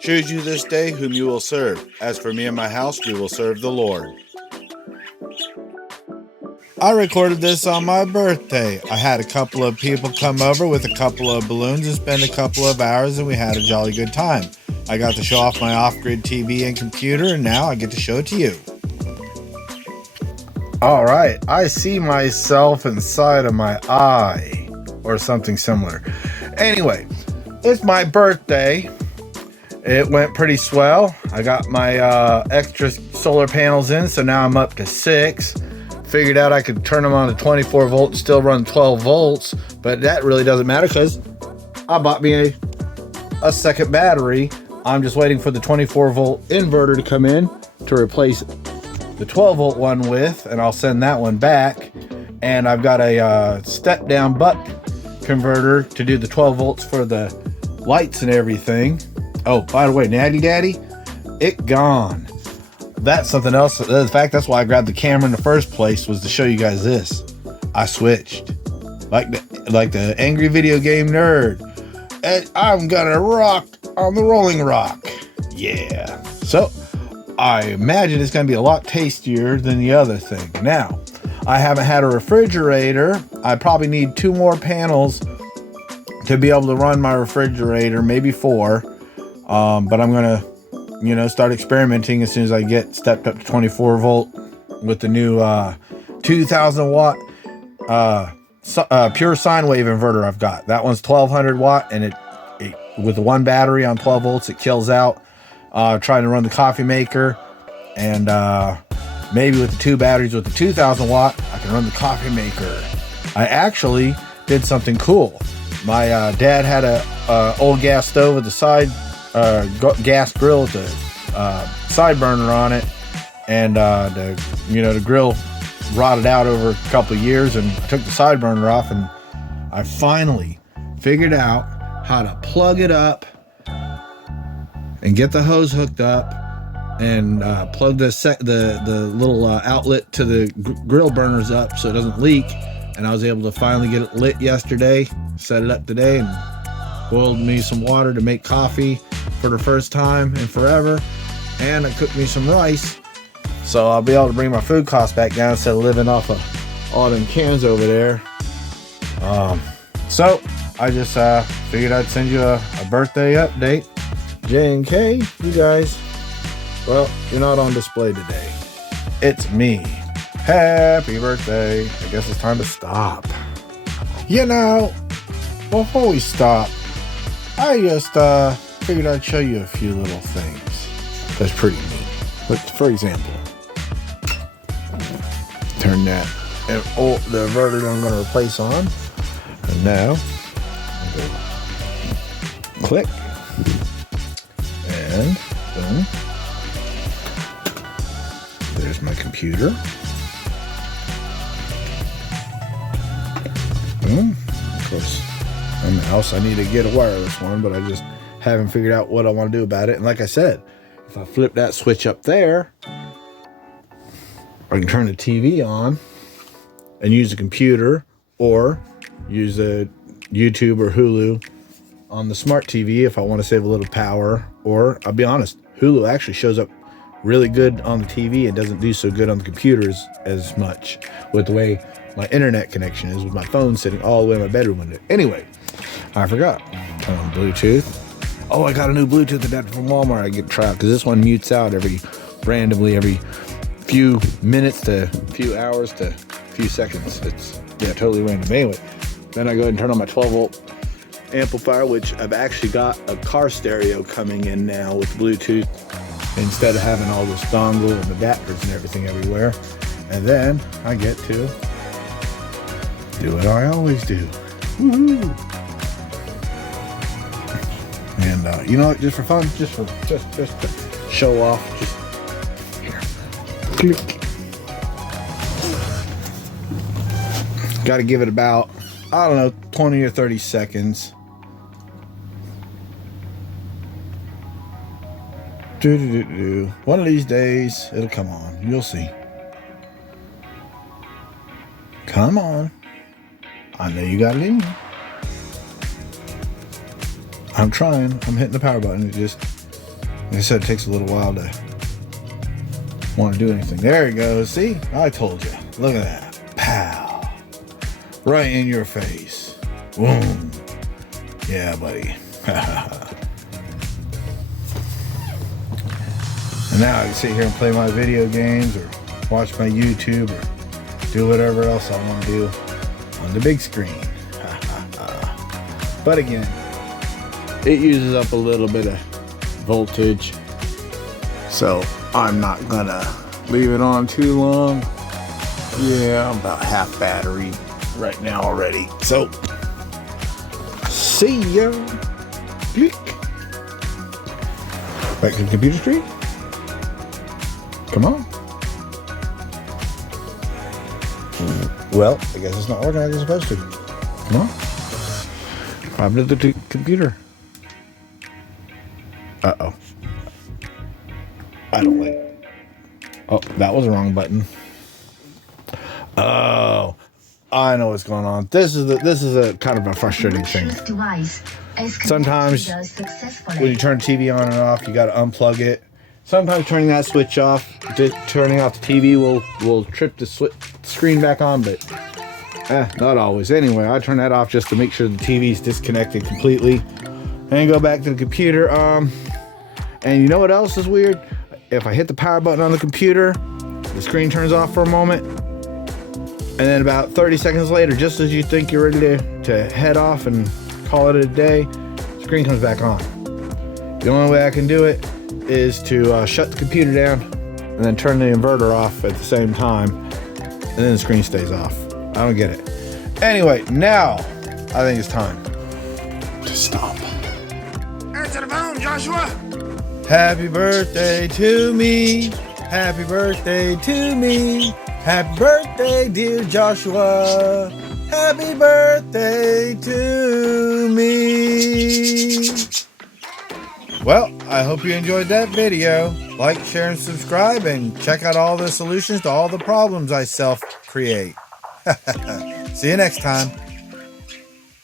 Choose you this day whom you will serve. As for me and my house, we will serve the Lord. I recorded this on my birthday. I had a couple of people come over with a couple of balloons and spend a couple of hours, and we had a jolly good time. I got to show off my off-grid TV and computer, and now I get to show it to you. All right, I see myself inside of my eye, or something similar. Anyway, it's my birthday. It went pretty swell. I got my extra solar panels in, so now I'm up to 6. Figured out I could turn them on to 24 volt and still run 12 volts, but that really doesn't matter because I bought me a second battery. I'm just waiting for the 24 volt inverter to come in to replace the 12 volt one with, and I'll send that one back. And I've got a step down buck converter to do the 12 volts for the lights and everything. Oh, by the way, Natty Daddy, it gone. That's something else. In fact, that's why I grabbed the camera in the first place, was to show you guys this. I switched. Like the angry video game nerd. And I'm gonna rock on the Rolling Rock. Yeah. So, I imagine it's gonna be a lot tastier than the other thing. Now, I haven't had a refrigerator. I probably need 2 more panels to be able to run my refrigerator, maybe 4. But I'm gonna start experimenting as soon as I get stepped up to 24 volt with the new 2000 watt pure sine wave inverter I've got. That one's 1200 watt, and it with the one battery on 12 volts, it kills out. Trying to run the coffee maker, and maybe with the 2 batteries with the 2000 watt, I can run the coffee maker. I actually did something cool. My dad had a old gas stove with the side gas grill with the side burner on it, and the grill rotted out over a couple of years, and I took the side burner off, and I finally figured out how to plug it up and get the hose hooked up and plug the little outlet to the grill burners up so it doesn't leak. And I was able to finally get it lit yesterday, set it up today, and boiled me some water to make coffee for the first time in forever, and I cooked me some rice, so I'll be able to bring my food costs back down instead of living off of all them cans over there. So I just figured I'd send you a birthday update. J&K, you guys, well, you're not on display today. It's me. Happy birthday. I guess it's time to stop. Before we stop, I just figured I'd show you a few little things that's pretty neat. But for example, turn that the inverter I'm going to replace on, and now click, and boom, there's my computer. Boom. Of course, in the house I need to get a wireless one, but I just haven't figured out what I want to do about it. And like I said, if I flip that switch up there, I can turn the TV on and use the computer, or use a YouTube or Hulu on the smart TV if I want to save a little power. Or I'll be honest, Hulu actually shows up really good on the TV and doesn't do so good on the computers as much with the way my internet connection is with my phone sitting all the way in my bedroom window. Anyway, I forgot. Turn on Bluetooth. Oh, I got a new Bluetooth adapter from Walmart I get to try out, because this one mutes out randomly every few minutes to few hours to few seconds. It's totally random. Anyway, then I go ahead and turn on my 12 volt amplifier, which I've actually got a car stereo coming in now with Bluetooth, instead of having all this dongle and adapters and everything everywhere. And then I get to do what I always do. Woohoo! And just for fun, just show off, just here. Click. Got to give it about, 20 or 30 seconds. One of these days, it'll come on. You'll see. Come on. I know you got it in you. I'm trying. I'm hitting the power button. It just Like I said, it takes a little while to want to do anything. There it goes. See? I told you. Look at that. Pow. Right in your face. Boom. Yeah, buddy. And now I can sit here and play my video games or watch my YouTube or do whatever else I want to do on the big screen. But again, it uses up a little bit of voltage, so I'm not gonna leave it on too long. Yeah, I'm about half battery right now already. So, see ya. Back to the computer screen. Come on. Well, I guess it's not working like it's supposed to. Come on. I'm to the computer. Uh-oh. I don't like it. Oh, that was the wrong button. Oh, I know what's going on. This is a kind of a frustrating thing. Sometimes when you turn the TV on and off, you got to unplug it. Sometimes turning that switch off, turning off the TV will trip the screen back on, but not always. Anyway, I turn that off just to make sure the TV's disconnected completely, and go back to the computer. And you know what else is weird? If I hit the power button on the computer, the screen turns off for a moment, and then about 30 seconds later, just as you think you're ready to head off and call it a day, the screen comes back on. The only way I can do it is to shut the computer down and then turn the inverter off at the same time, and then the screen stays off. I don't get it. Anyway, now I think it's time to stop. Answer the phone, Joshua. Happy birthday to me. Happy birthday to me. Happy birthday, dear Joshua. Happy birthday to me. Well, I hope you enjoyed that video. Like, share, and subscribe, and check out all the solutions to all the problems I self-create. See you next time.